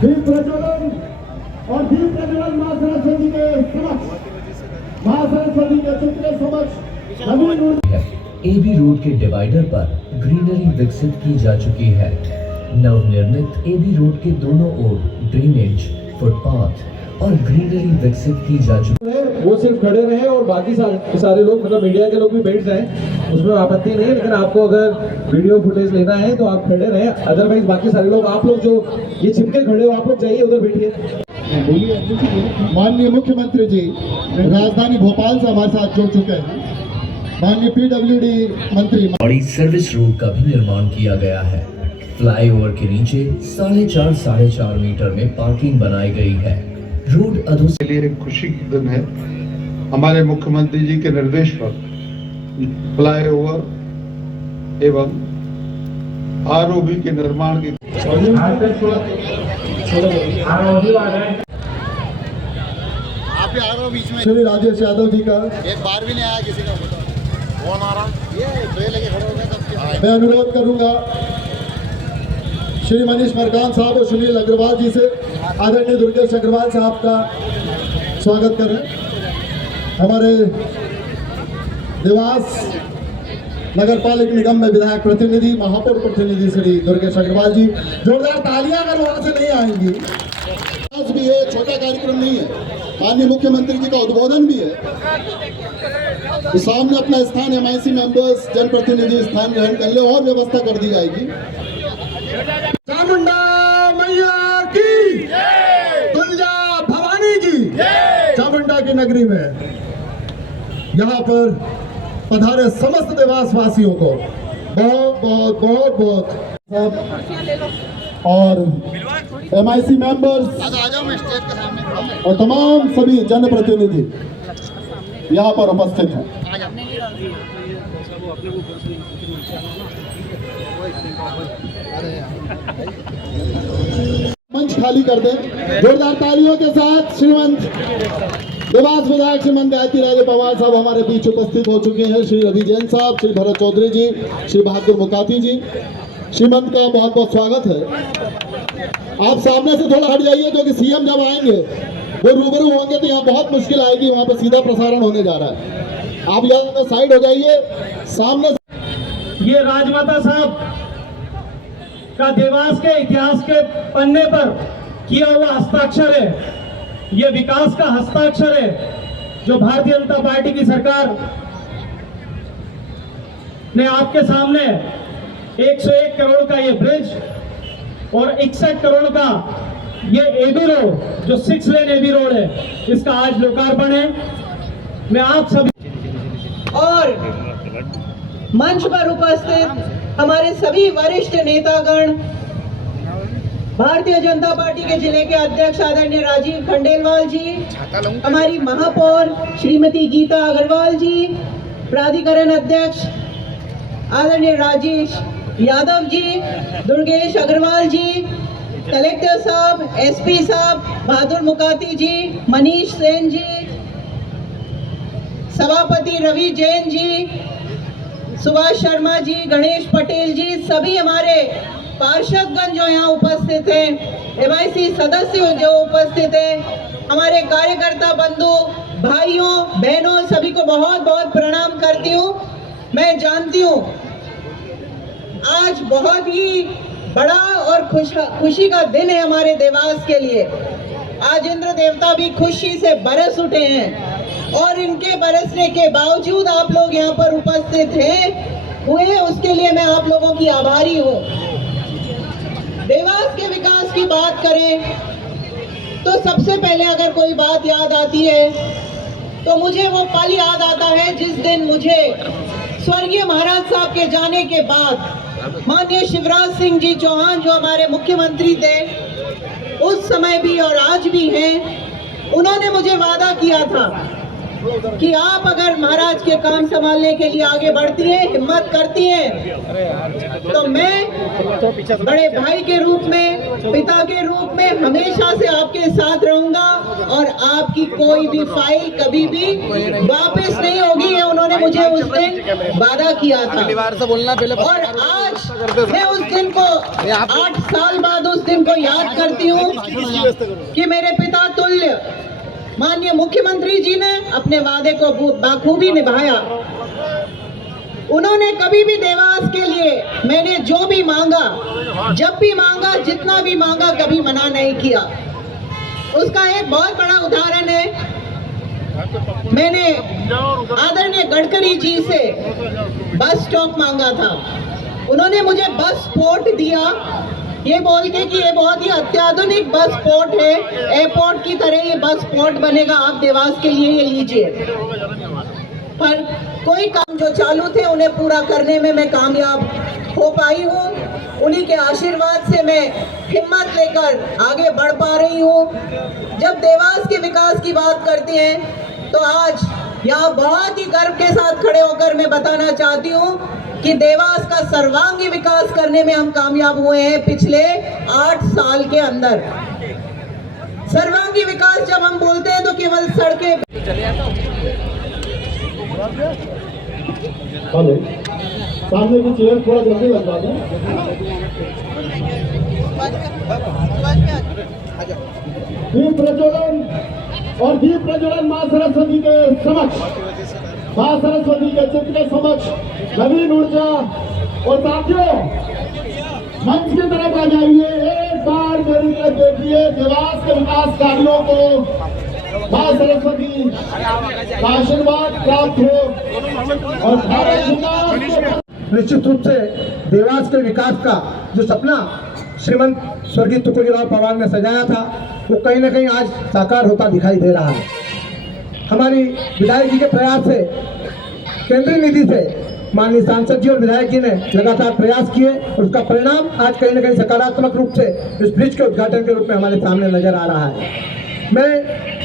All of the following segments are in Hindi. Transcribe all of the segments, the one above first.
दीप प्रज्वलन और दीप प्रज्वलन मां सरस्वती के समक्ष, मां सरस्वती के चित्र के समक्ष एबी रोड के डिवाइडर पर ग्रीनरी विकसित की जा चुकी है। नवनिर्मित एबी रोड के दोनों ओर ड्रेनेज, फुटपाथ और ग्रीनरी विकसित की जा चुकी है। वो सिर्फ खड़े रहे और बाकी सारे लोग मतलब मीडिया के लोग भी बैठ जाएं, उसमें आपत्ति नहीं है। लेकिन आपको अगर वीडियो फुटेज लेना है तो आप खड़े रहे, अदरवाइज बाकी सारे लोग, आप लोग जो ये छिपके खड़े हो, आप लोग जाइए उधर बैठिए। माननीय मुख्यमंत्री जी राजधानी भोपाल से हमारे साथ जुड़ चुके हैं। माननीय पीडब्ल्यूडी मंत्री। बड़ी सर्विस रोड का भी निर्माण किया गया है। फ्लाईओवर के नीचे 4.5 मीटर में पार्किंग बनाई गई है। रोड के लिए एक खुशी की दिन है। हमारे मुख्यमंत्री जी के निर्देश पर फ्लाईओवर एवं आरओबी के निर्माण की श्री राजेश यादव जी का एक बार भी नहीं आया किसी का कौन आ रहा ये लेके खड़े हो गए। मैं अनुरोध करूंगा श्री मनीष मरकान साहब और सुनील अग्रवाल जी से आदरणीय दुर्गेश अग्रवाल साहब का स्वागत करें। हमारे देवास नगर पालिक निगम में विधायक प्रतिनिधि, महापौर प्रतिनिधि श्री दुर्गेश अग्रवाल जी, जोरदार तालियां अगर वहां से नहीं आएंगी। भी है, छोटा कार्यक्रम नहीं है, माननीय मुख्यमंत्री जी का उद्बोधन भी है। तो सामने अपना स्थान एमआईसी मेंबर्स, जनप्रतिनिधि स्थान ग्रहण कर ले और व्यवस्था कर दी जाएगी। चामुंडा मैया की, दुर्गा भवानी की, चामुंडा की नगरी में यहाँ पर पधारे समस्त देवास वासियों को बहुत बहुत बहुत बहुत और एमआईसी मेंबर्स और तमाम सभी जनप्रतिनिधि यहाँ पर उपस्थित हैं। मंच खाली कर दें। जोरदार तालियों के साथ श्रीमंत देवास विधायक श्रीमंत गायत्री राजे पवार साहब हमारे बीच उपस्थित हो चुके हैं। श्री रवि जैन साहब, श्री भरत चौधरी जी, श्री बहादुर मुकाती जी, श्रीमंत का बहुत बहुत स्वागत है। आप सामने से थोड़ा हट जाइए क्योंकि सीएम जब आएंगे वो रूबरू होंगे तो यहाँ बहुत मुश्किल आएगी, वहाँ पर सीधा प्रसारण होने जा रहा है। आप यहाँ साइड हो जाइए सामने। ये राजमाता साहब का देवास के इतिहास के पन्ने पर किया हुआ हस्ताक्षर है। ये विकास का हस्ताक्षर है जो भारतीय जनता पार्टी की सरकार ने आपके सामने 101 करोड़ का ये ब्रिज और 61 करोड़ का ये एबी रोड जो 6 लेन एबी रोड है, इसका आज लोकार्पण है। मैं आप सभी और मंच पर उपस्थित हमारे सभी वरिष्ठ नेतागण, भारतीय जनता पार्टी के जिले के अध्यक्ष आदरणीय राजीव खंडेलवाल जी, हमारी महापौर श्रीमती गीता अग्रवाल जी, प्राधिकरण अध्यक्ष आदरणीय राजेश यादव जी, दुर्गेश अग्रवाल जी, कलेक्टर साहब, एसपी साहब, बहादुर मुकाती जी, मनीष सेन जी, सभापति रवि जैन जी, सुभाष शर्मा जी, गणेश पटेल जी, सभी हमारे पार्षदगण जो यहाँ उपस्थित हैं, एमआईसी सदस्य जो उपस्थित हैं, हमारे कार्यकर्ता बंधु भाइयों बहनों, सभी को बहुत बहुत प्रणाम करती हूँ। मैं जानती हूँ आज बहुत ही बड़ा और खुशी का दिन है हमारे देवास के लिए। आज इंद्र देवता भी खुशी से बरस उठे हैं और इनके बरसने के बावजूद आप लोग यहाँ पर उपस्थित हुए, उसके लिए मैं आप लोगों की आभारी हूँ। देवास के विकास की बात करें तो सबसे पहले अगर कोई बात याद आती है तो मुझे वो पल याद आता है जिस दिन मुझे स्वर्गीय महाराज साहब के जाने के बाद माननीय शिवराज सिंह जी चौहान जो हमारे मुख्यमंत्री थे उस समय भी और आज भी हैं, उन्होंने मुझे वादा किया था कि आप अगर महाराज के काम संभालने के लिए आगे बढ़ती हैं, हिम्मत करती हैं, तो मैं बड़े भाई के रूप में, पिता के रूप में हमेशा से आपके साथ रहूंगा और आपकी कोई भी फाइल कभी भी वापस नहीं होगी। ये उन्होंने मुझे उस दिन वादा किया था और आज मैं उस दिन को 8 साल बाद उस दिन को याद करती हूँ कि मेरे पिता तुल्य माननीय मुख्यमंत्री जी ने अपने वादे को बाखूबी निभाया। उन्होंने कभी भी देवास के लिए मैंने जो भी मांगा, जब भी मांगा, जितना भी मांगा, कभी मना नहीं किया। उसका एक बहुत बड़ा उदाहरण है, मैंने आदरणीय गडकरी जी से बस स्टॉप मांगा था। उन्होंने मुझे बस पोर्ट दिया, ये बोल के कि ये बहुत ही अत्याधुनिक बस पोर्ट है, एयरपोर्ट की तरह ये बस पोर्ट बनेगा, आप देवास के लिए ये लीजिए। पर कोई काम जो चालू थे उन्हें पूरा करने में मैं कामयाब हो पाई हूँ। उन्हीं के आशीर्वाद से मैं हिम्मत लेकर आगे बढ़ पा रही हूँ। जब देवास के विकास की बात करते हैं तो आज यहाँ बहुत ही गर्व के साथ खड़े होकर मैं बताना चाहती हूँ कि देवास का सर्वांगी विकास करने में हम कामयाब हुए हैं पिछले 8 साल के अंदर। सर्वांगी विकास जब हम बोलते हैं तो केवल सड़कें। हेलो, सामने की चेयर थोड़ा जल्दी लगवा दें। दीप प्रज्वलन और दीप प्रज्वलन मां सरस्वती के समक्ष, मां सरस्वती के चित्र के समक्ष नवीन ऊर्जा। और साथियों, मंच की तरफ आ जाइए, एक बार मेरी तरफ देखिए। देवास के विकास कार्यों को मां सरस्वती का आशीर्वाद प्राप्त हो और भारत विकास। निश्चित रूप से देवास के विकास का जो सपना श्रीमंत स्वर्गीय तुकोजीराव पवार ने सजाया था, वो कहीं ना कहीं आज साकार होता दिखाई दे रहा है। हमारी विधायक जी के प्रयास से, केंद्रीय निधि से माननीय सांसद जी और विधायक जी ने लगातार प्रयास किए और उसका परिणाम आज कहीं ना कहीं सकारात्मक रूप से इस ब्रिज के उद्घाटन के रूप में हमारे सामने नजर आ रहा है। मैं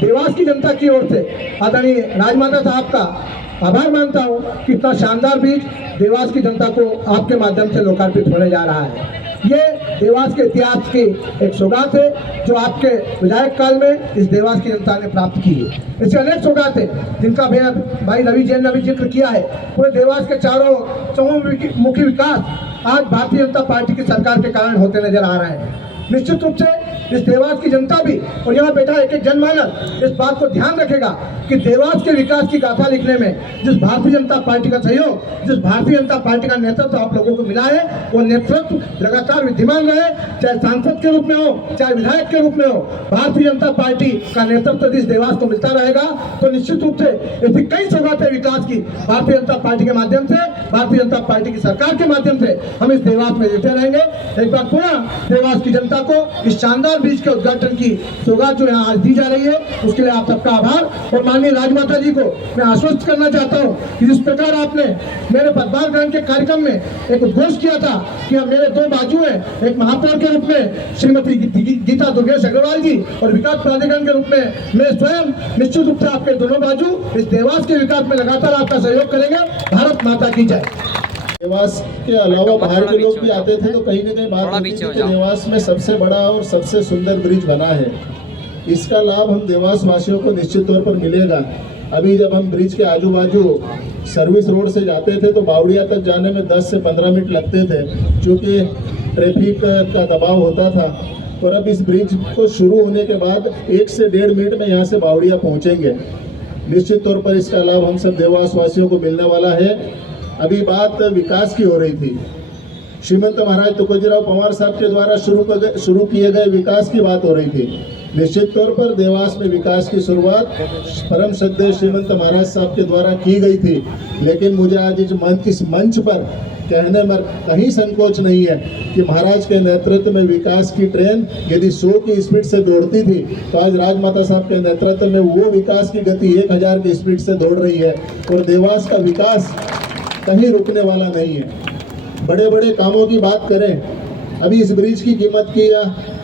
देवास की जनता की ओर से आदरणीय राजमाता साहब का आभार मानता हूँ कि इतना शानदार ब्रिज देवास की जनता को आपके माध्यम से लोकार्पित होने जा रहा है। ये देवास के इतिहास की एक सौगात है जो आपके विधायक काल में इस देवास की जनता ने प्राप्त की है। इससे अनेक सौगात है जिनका भाई रवि जैन ने भी जिक्र किया है। पूरे देवास के चारों चहुमुखी विकास आज भारतीय जनता पार्टी की सरकार के कारण होते नजर आ रहे हैं। निश्चित रूप से इस देवास की जनता भी और यहाँ बैठा एक एक जनमानस इस बात को ध्यान रखेगा कि देवास के विकास की गाथा लिखने में जिस भारतीय जनता पार्टी का सहयोग, जिस भारतीय जनता पार्टी का नेतृत्व आप लोगों को मिला है, वो नेतृत्व लगातार विद्यमान रहे, चाहे सांसद के रूप में हो, चाहे विधायक के रूप में हो। भारतीय जनता पार्टी का नेतृत्व इस देवास को मिलता रहेगा तो निश्चित रूप से ऐसी कई सौगातें विकास की भारतीय जनता पार्टी के माध्यम से, भारतीय जनता पार्टी की सरकार के माध्यम से हम इस देवास में देते रहेंगे। एक बार पुनः देवास की जनता को इस शानदार ब्रिज के उद्घाटन की सौगात जो यहाँ आज दी जा रही है उसके लिए आप सबका आभार। और माननीय राजमाता जी को मैं आश्वस्त करना चाहता हूँ कि जिस प्रकार आपने मेरे पदभार ग्रहण के कार्यक्रम में एक उद्घोष किया था कि अब मेरे 2 बाजू हैं, एक महापौर के रूप में श्रीमती गीता दुर्गेश अग्रवाल जी और विकास प्राधिकरण के रूप में मैं स्वयं, निश्चित रूप से आपके दोनों बाजू इस देवास के विकास में लगातार आपका सहयोग करेंगे। भारत माता की जय। देवास के अलावा बाहर के लोग भी आते थे तो कहीं ना कहीं बात होती थी कि देवास में सबसे बड़ा और सबसे सुंदर ब्रिज बना है। इसका लाभ हम देवास वासियों को निश्चित तौर पर मिलेगा। अभी जब हम ब्रिज के आजू बाजू सर्विस रोड से जाते थे तो बावड़िया तक जाने में 10 से 15 मिनट लगते थे क्योंकि ट्रैफिक का दबाव होता था। और अब इस ब्रिज को शुरू होने के बाद 1 से 1.5 मिनट में यहाँ से बावड़िया पहुँचेंगे। निश्चित तौर पर इसका लाभ हम सब देवास वासियों को मिलने वाला है। अभी बात विकास की हो रही थी, श्रीमंत महाराज तुकोजीराव पवार साहब के द्वारा शुरू किए गए विकास की बात हो रही थी। निश्चित तौर पर देवास में विकास की शुरुआत परम श्रद्धेय श्रीमंत महाराज साहब के द्वारा की गई थी, लेकिन मुझे आज इस मंच पर कहने में कहीं संकोच नहीं है कि महाराज के नेतृत्व में विकास की ट्रेन यदि 100 की स्पीड से दौड़ती थी तो आज राजमाता साहब के नेतृत्व में वो विकास की गति 1000 की स्पीड से दौड़ रही है। और देवास का विकास कहीं रुकने वाला नहीं है। बड़े बड़े कामों की बात करें, अभी इस ब्रिज की कीमत की या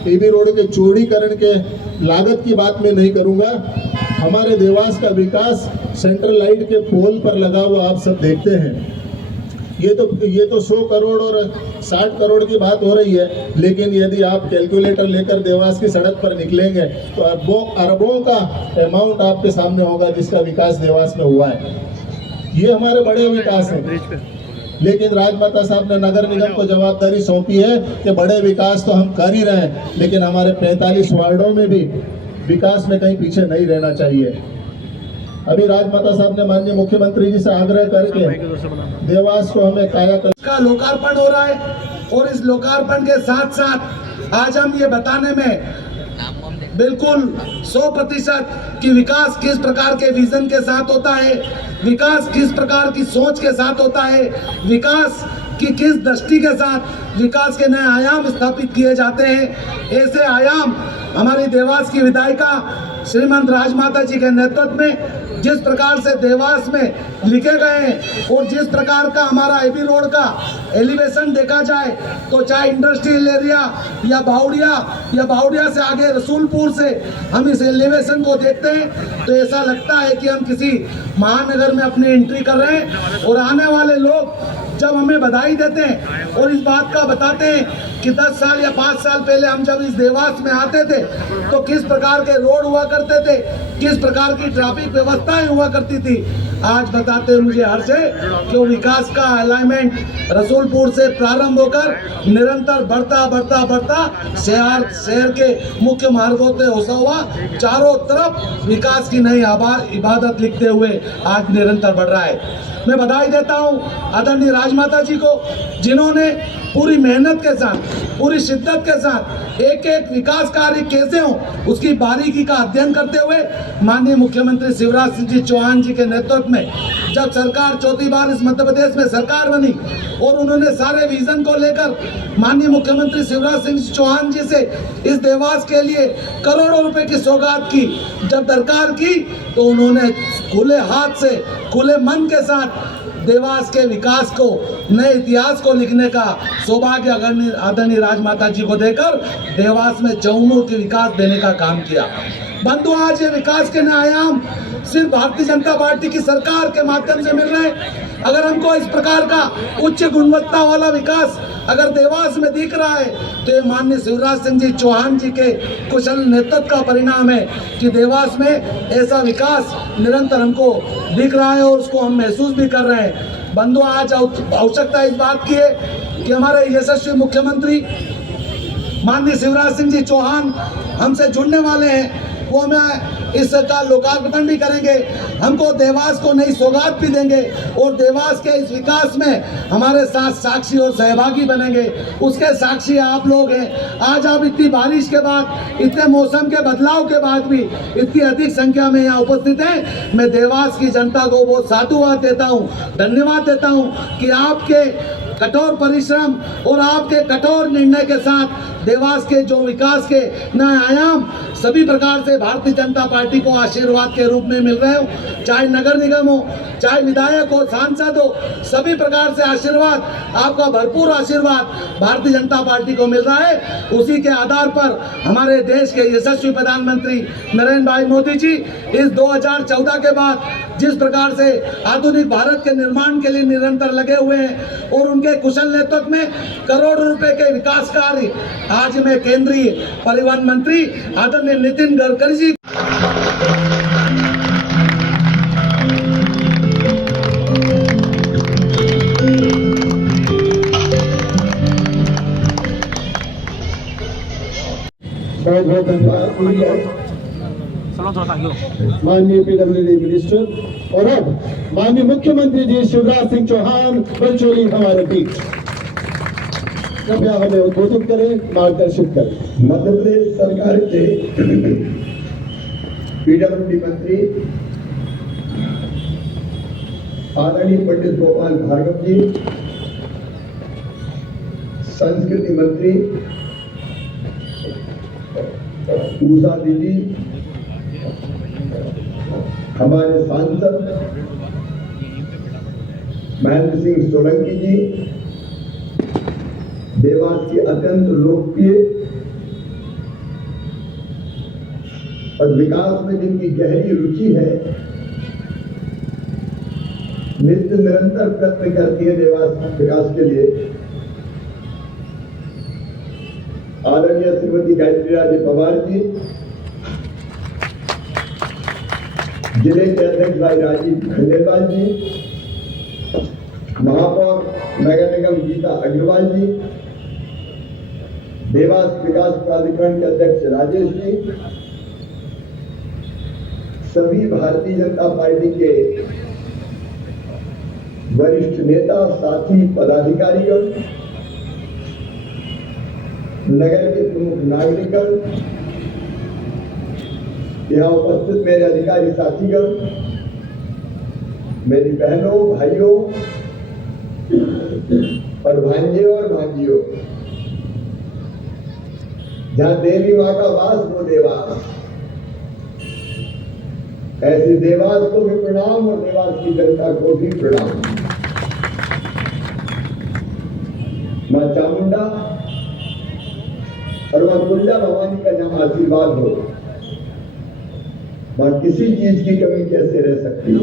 एबी रोड के चौड़ीकरण के लागत की बात मैं नहीं करूंगा। हमारे देवास का विकास सेंट्रल लाइट के पोल पर लगा हुआ आप सब देखते हैं। ये तो 100 करोड़ और 60 करोड़ की बात हो रही है, लेकिन यदि आप कैलकुलेटर लेकर देवास की सड़क पर निकलेंगे तो अरबों का अमाउंट आपके सामने होगा जिसका विकास देवास में हुआ है। ये हमारे बड़े विकास हैं। लेकिन राजमाता साहब ने नगर निगम को जवाबदारी सौंपी है कि बड़े विकास तो हम कर ही रहे हैं, लेकिन हमारे 45 वार्डों में भी विकास में कहीं पीछे नहीं रहना चाहिए। अभी राजमाता साहब ने माननीय मुख्यमंत्री जी से आग्रह करके देवास को हमें कायाकल्प का लोकार्पण हो रहा है और इस लोकार्पण के साथ साथ आज हम ये बताने में बिल्कुल 100% कि विकास किस प्रकार के विजन के साथ होता है, विकास किस प्रकार की सोच के साथ होता है, विकास की किस दृष्टि के साथ विकास के नए आयाम स्थापित किए जाते हैं। ऐसे आयाम हमारी देवास की विधायिका श्रीमंत राजमाता जी के नेतृत्व में जिस प्रकार से देवास में लिखे गए हैं और जिस प्रकार का हमारा एबी रोड का एलिवेशन देखा जाए तो चाहे इंडस्ट्रियल एरिया या बावड़िया से आगे रसूलपुर से हम इस एलिवेशन को देखते हैं तो ऐसा लगता है कि हम किसी महानगर में अपनी एंट्री कर रहे हैं। और आने वाले लोग जब हमें बधाई देते हैं और इस बात का बताते हैं कि 10 साल या 5 साल पहले हम जब इस देवास में आते थे तो किस प्रकार के रोड हुआ करते थे, किस प्रकार की ट्रैफिक व्यवस्थाएं हुआ करती थी, आज बताते मुझे हर्ष है कि विकास का अलाइनमेंट रसूलपुर से प्रारंभ होकर निरंतर बढ़ता शहर के मुख्य मार्गों से होता हुआ चारों तरफ विकास की नई इबादत लिखते हुए आज निरंतर बढ़ रहा है। मैं बधाई देता हूं आदरणीय राजमाता जी को, जिन्होंने पूरी मेहनत के साथ, पूरी शिद्दत के साथ एक एक विकास कार्य कैसे हो उसकी बारीकी का अध्ययन करते हुए माननीय मुख्यमंत्री शिवराज सिंह जी चौहान जी के नेतृत्व में जब सरकार चौथी बार इस मध्य प्रदेश में सरकार बनी और उन्होंने सारे विजन को लेकर माननीय मुख्यमंत्री शिवराज सिंह चौहान जी से इस देवास के लिए करोड़ों रुपए की सौगात की जब दरकार की तो उन्होंने खुले हाथ से, खुले मन के साथ देवास के विकास को, नए इतिहास को लिखने का सौभाग्य आदरणीय राजमाता जी को देकर देवास में चहुमुखी विकास देने का काम किया। बंधु, आज ये विकास के नए आयाम सिर्फ भारतीय जनता पार्टी की सरकार के माध्यम से मिल रहे हैं। अगर हमको इस प्रकार का उच्च गुणवत्ता वाला विकास अगर देवास में दिख रहा है तो ये माननीय शिवराज सिंह जी चौहान जी के कुशल नेतृत्व का परिणाम है कि देवास में ऐसा विकास निरंतर हमको दिख रहा है और उसको हम महसूस भी कर रहे हैं। बंधु, आज आवश्यकता इस बात की है कि हमारे यशस्वी मुख्यमंत्री माननीय शिवराज सिंह जी चौहान हमसे जुड़ने वाले हैं, वो हमें इसका लोकार्पण भी करेंगे, हमको देवास को नई सौगात भी देंगे और देवास के इस विकास में हमारे साथ साक्षी और सहभागी बनेंगे। उसके साक्षी आप लोग हैं। आज आप इतनी बारिश के बाद, इतने मौसम के बदलाव के बाद भी इतनी अधिक संख्या में यहाँ उपस्थित हैं। मैं देवास की जनता को बहुत साधुवाद देता हूँ, धन्यवाद देता हूँ कि आपके कठोर परिश्रम और आपके कठोर निर्णय के साथ देवास के जो विकास के नए आयाम सभी प्रकार से भारतीय जनता पार्टी को आशीर्वाद के रूप में मिल रहे हो, चाहे नगर निगम हो, चाहे विधायक हो, सांसद हो, सभी प्रकार से आशीर्वाद, आपका भरपूर आशीर्वाद भारतीय जनता पार्टी को मिल रहा है। उसी के आधार पर हमारे देश के यशस्वी प्रधानमंत्री नरेंद्र भाई मोदी जी इस 2014 के बाद जिस प्रकार से आधुनिक भारत के निर्माण के लिए निरंतर लगे हुए हैं और उनके कुशल नेतृत्व में करोड़ों रुपए के विकास कार्य आज मैं केंद्रीय परिवहन मंत्री आदरणीय नितिन गडकरी जी बहुत बहुत धन्यवाद माननीय पीडब्ल्यूडी मिनिस्टर। और अब माननीय मुख्यमंत्री जी शिवराज सिंह चौहान वर्चुअली हमारे बीच, कृपया हमें उद्बोधित करें, मार्गदर्शित करें। मध्य प्रदेश सरकार के पीडब्ल्यूडी मंत्री आदरणीय पंडित गोपाल भार्गव जी, संस्कृति मंत्री उषा दीदी, हमारे सांसद महेंद्र सिंह सोलंकी जी, देवास की अत्यंत लोकप्रिय और विकास में जिनकी गहरी रुचि है, नित्य निरंतर प्रयत्न करती है देवास विकास के लिए, आदरणीय श्रीमती गायत्री राजे पवार जी, जिले के अध्यक्ष भाई राजीव खंडेलवाल जी, महापौर नगर निगम गीता अग्रवाल जी, देवास विकास प्राधिकरण के अध्यक्ष राजेश जी, सभी भारतीय जनता पार्टी के वरिष्ठ नेता, साथी, पदाधिकारीगण, नगर के प्रमुख नागरिकगण, यहाँ उपस्थित मेरे अधिकारी साथीगण, मेरी बहनों, भाइयों और भांजे और भांजियों, जहां देवी मां का वास वो देवास, ऐसे देवास को भी प्रणाम और देवास की जनता को भी प्रणाम। मां चामुंडा और मां तुलजा भवानी का जहां आशीर्वाद हो, वहां किसी चीज की कमी कैसे रह सकती है।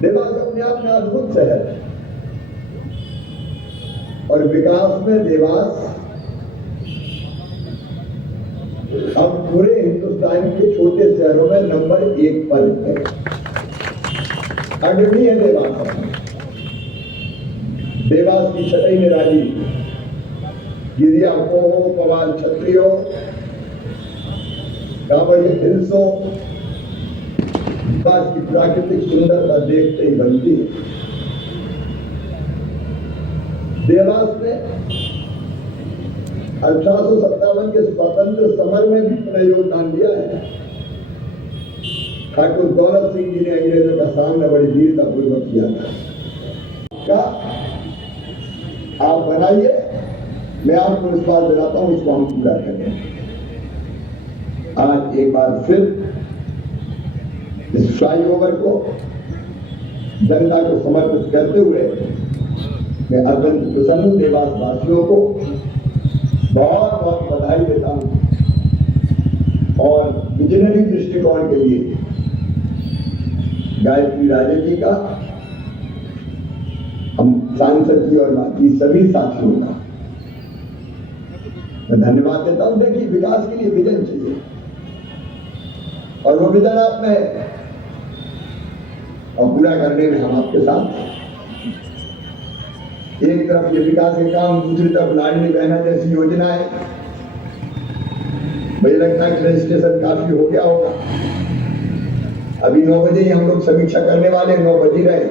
देवास अपने आप में अद्भुत शहर है और विकास में देवास अब पूरे हिंदुस्तान के छोटे शहरों में नंबर 1 पर है। अग्रणी है देवास। देवास की छटई निराली, गिरिया कोहो, पवार क्षत्रियो, कांवड़ हिल्सों, देवास की प्राकृतिक सुंदरता देखते ही बनती है। देवास में 1857 के स्वतंत्र समर में भी अपना योगदान दिया है। ठाकुर दौलत सिंह जी ने अंग्रेजों का सामना बड़ी वीरता पूर्वक किया था। आप बनाइए, मैं आपको विश्वास दिलाता हूं, इसको हम पूरा करेंगे। आज एक बार फिर इस फ्लाईओवर को जनता को समर्पित करते हुए मैं अत्यंत प्रसन्न हूं। देवास वासियों को बहुत बहुत बधाई देता हूं और विजनरी दृष्टिकोण के लिए गायत्री राजे जी का, हम सांसद जी और बाकी सभी साथियों का मैं धन्यवाद देता हूं। देखिए, विकास के लिए विजन चाहिए और वो विजन आप में और पूरा करने में हम आपके साथ हैं। एक तरफ ये विकास के काम, दूसरी तरफ लाडली बहना जैसी योजनाएं। मुझे लगता है कि रजिस्ट्रेशन काफी हो गया होगा। अभी 9 बजे ही हम लोग समीक्षा करने वाले, 9 बज ही रहे,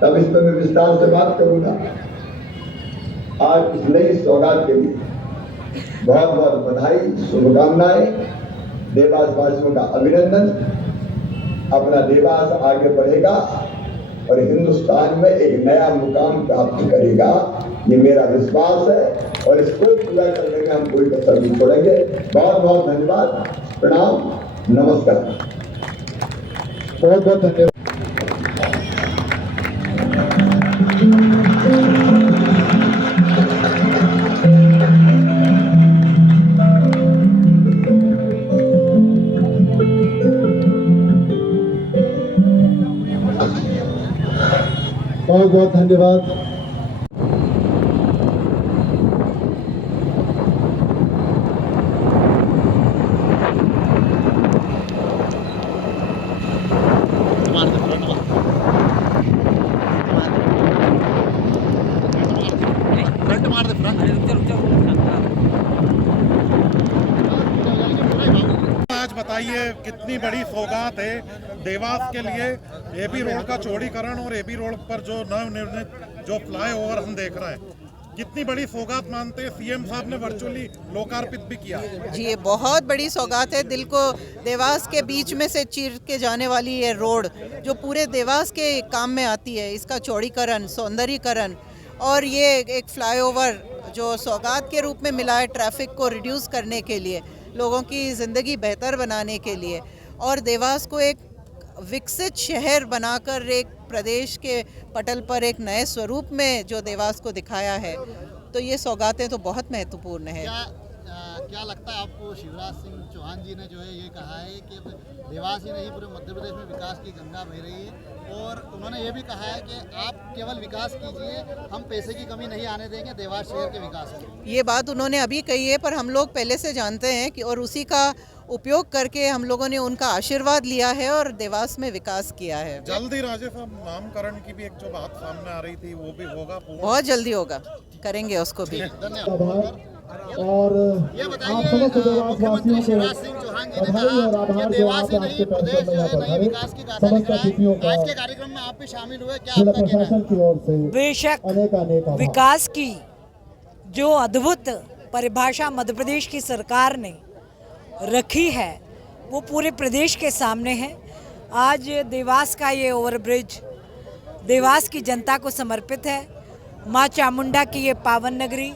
तब इस पर मैं विस्तार से बात करूंगा। आज इस नई सौगात के लिए बहुत बहुत बधाई, शुभकामनाएं, देवास वासियों का अभिनंदन। अपना देवास आगे बढ़ेगा और हिंदुस्तान में एक नया मुकाम प्राप्त करेगा, ये मेरा विश्वास है और इसको पूरा करने में हम कोई कसर नहीं छोड़ेंगे। बहुत बहुत धन्यवाद, प्रणाम, नमस्कार। बहुत बहुत धन्यवाद। बहुत बहुत धन्यवाद। फ्रंट मार दे, फ्रंट। आज बताइए, कितनी बड़ी सौगात है देवास के लिए एबी रोड का चौड़ीकरण और एबी रोड पर जो नवनिर्मित जो फ्लाईओवर हम देख रहे हैं, कितनी बड़ी सौगात मानते हैं? सीएम साहब ने वर्चुअली लोकार्पित भी किया। जी, ये बहुत बड़ी सौगात है। दिल को देवास के बीच में से चीर के जाने वाली ये रोड जो पूरे देवास के काम में आती है, इसका चौड़ीकरण, सौंदर्यीकरण और ये एक फ्लाईओवर जो सौगात के रूप में मिला है ट्रैफिक को रिड्यूस करने के लिए, लोगों की ज़िंदगी बेहतर बनाने के लिए और देवास को एक विकसित शहर बनाकर एक प्रदेश के पटल पर एक नए स्वरूप में जो देवास को दिखाया है, तो ये सौगातें तो बहुत महत्वपूर्ण है। क्या क्या लगता है आपको, शिवराज सिंह चौहान जी ने जो है ये कहा है कि देवास ही नहीं पूरे मध्य प्रदेश में विकास की गंगा बह रही है, और उन्होंने ये भी कहा है कि आप केवल विकास कीजिए, हम पैसे की कमी नहीं आने देंगे देवास शहर के विकास में। ये बात उन्होंने अभी कही है, पर हम लोग पहले से जानते हैं कि और उसी का उपयोग करके हम लोगों ने उनका आशीर्वाद लिया है और देवास में विकास किया है। जल्दी राजेश साहब, नामकरण की भी एक जो बात सामने आ रही थी वो भी होगा पूर्ण? बहुत जल्दी होगा, करेंगे उसको भी। धन्यवाद। और ये आप बताइए, समस्त देवासवासियों मुख्यमंत्री को शिवराज सिंह चौहान जी ने बधाई और कहा आभार कि जो देवास आप ही आज नहीं के प्रदेश परिसर जो में है यहाँ नई पधारे। विकास की गाथा लिख समस्त रहा अतिथियों है। का आज के कार्यक्रम में आप भी शामिल हुए, क्या जिला आपका कहना है? प्रशासन की ओर से बेशक अनेक आभार। विकास की जो अद्भुत परिभाषा मध्य प्रदेश की सरकार ने रखी है वो पूरे प्रदेश के सामने है। आज देवास का ये ओवरब्रिज देवास की जनता को समर्पित है, माँ चामुंडा की ये पावन नगरी,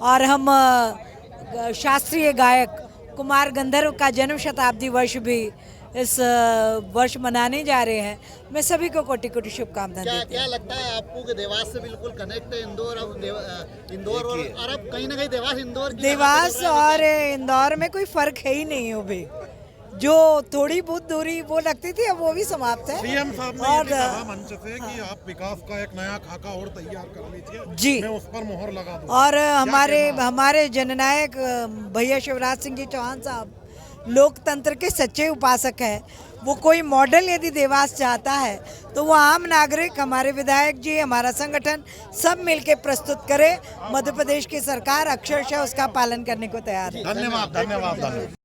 और हम शास्त्रीय गायक कुमार गंधर्व का जन्म शताब्दी वर्ष भी इस वर्ष मनाने जा रहे हैं। मैं सभी को कोटि कोटि शुभकामनाएं देती हूँ। क्या लगता है आपको कि देवास से बिल्कुल कनेक्ट है इंदौर, अब इंदौर और अब कहीं ना कहीं देवास इंदौर की देवास और इंदौर में कोई फर्क है ही नहीं हो भी, जो थोड़ी बहुत दूरी वो लगती थी अब वो भी समाप्त है। सीएम साहब ने ये भी कहा मंच से कि आप विकास का एक नया खाका और तैयार कर लीजिए, जी, मैं उस पर मोहर लगा दूं। और हमारे जननायक भैया शिवराज सिंह जी चौहान साहब लोकतंत्र के सच्चे उपासक हैं। वो कोई मॉडल यदि देवास चाहता है तो वो आम नागरिक, हमारे विधायक जी, हमारा संगठन सब मिलके प्रस्तुत करे। मध्य प्रदेश की सरकार अक्षरशः उसका पालन करने को तैयार है। धन्यवाद।